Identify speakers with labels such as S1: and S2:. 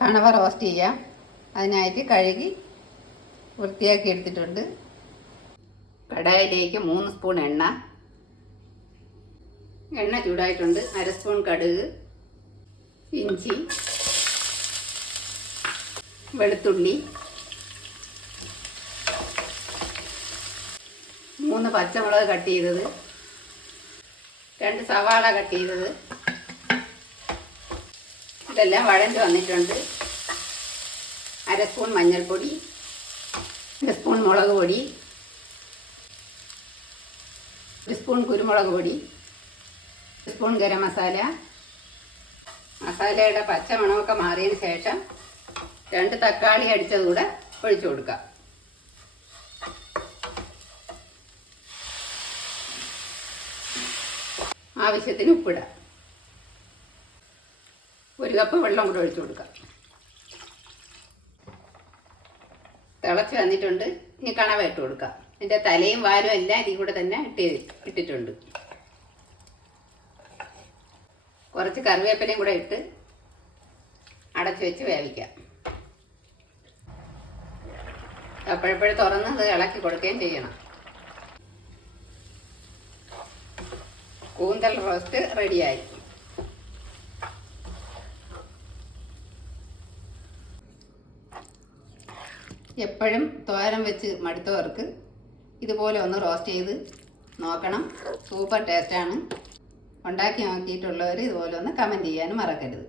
S1: കണവ റോസ്റ്റ് ചെയ്യാം. അതിനായിട്ട് കഴുകി വൃത്തിയാക്കി എടുത്തിട്ടുണ്ട്. കടായിലേക്ക് മൂന്ന് സ്പൂൺ എണ്ണ. എണ്ണ ചൂടായിട്ടുണ്ട്. അര സ്പൂൺ കടുക്. ഇഞ്ചി. വെളുത്തുള്ളി. മൂന്ന് പച്ചമുളക് കട്ട് ചെയ്തത്. രണ്ട് സവാള കട്ട് ചെയ്തത്. ഇതെല്ലാം വഴണ്ട് വന്നിട്ടുണ്ട്. അര സ്പൂൺ മഞ്ഞൾപ്പൊടി ഒരു സ്പൂൺ മുളക് പൊടി ഒരു സ്പൂൺ കുരുമുളക് പൊടി ഒരു സ്പൂൺ ഗരം മസാല. മസാലയുടെ പച്ചമണമൊക്കെ മാറിയതിന് ശേഷം രണ്ട് തക്കാളി അടിച്ചതുകൂടെ ഒഴിച്ചു കൊടുക്കാം. ആവശ്യത്തിന് ഉപ്പിടാം. ഒരു കപ്പ് വെള്ളം കൂടെ ഒഴിച്ചു കൊടുക്കാം. തിളച്ച് വന്നിട്ടുണ്ട്. ഇനി കണവ ഇട്ട് കൊടുക്കാം. ഇതിന്റെ തലയും വാലും എല്ലാം ഇതിൽ കൂടെ തന്നെ ഇട്ട് ഇട്ടിട്ടുണ്ട്. കുറച്ച് കറിവേപ്പിലയും കൂടെ ഇട്ട് അടച്ചു വെച്ച് വേവിക്കാം. അപ്പോഴപ്പോഴും തുറന്ന് ഇത് ഇളക്കി കൊടുക്കുകയും ചെയ്യണം. കൂന്തൽ റോസ്റ്റ് റെഡിയായി. എപ്പോഴും തോരം വെച്ച് മടുത്തവർക്ക് ഇതുപോലെ ഒന്ന് റോസ്റ്റ് ചെയ്ത് നോക്കണം. സൂപ്പർ ടേസ്റ്റാണ് ഉണ്ടാക്കി നോക്കിയിട്ടുള്ളവർ ഇതുപോലെ ഒന്ന് കമന്റ് ചെയ്യാനും മറക്കരുത്.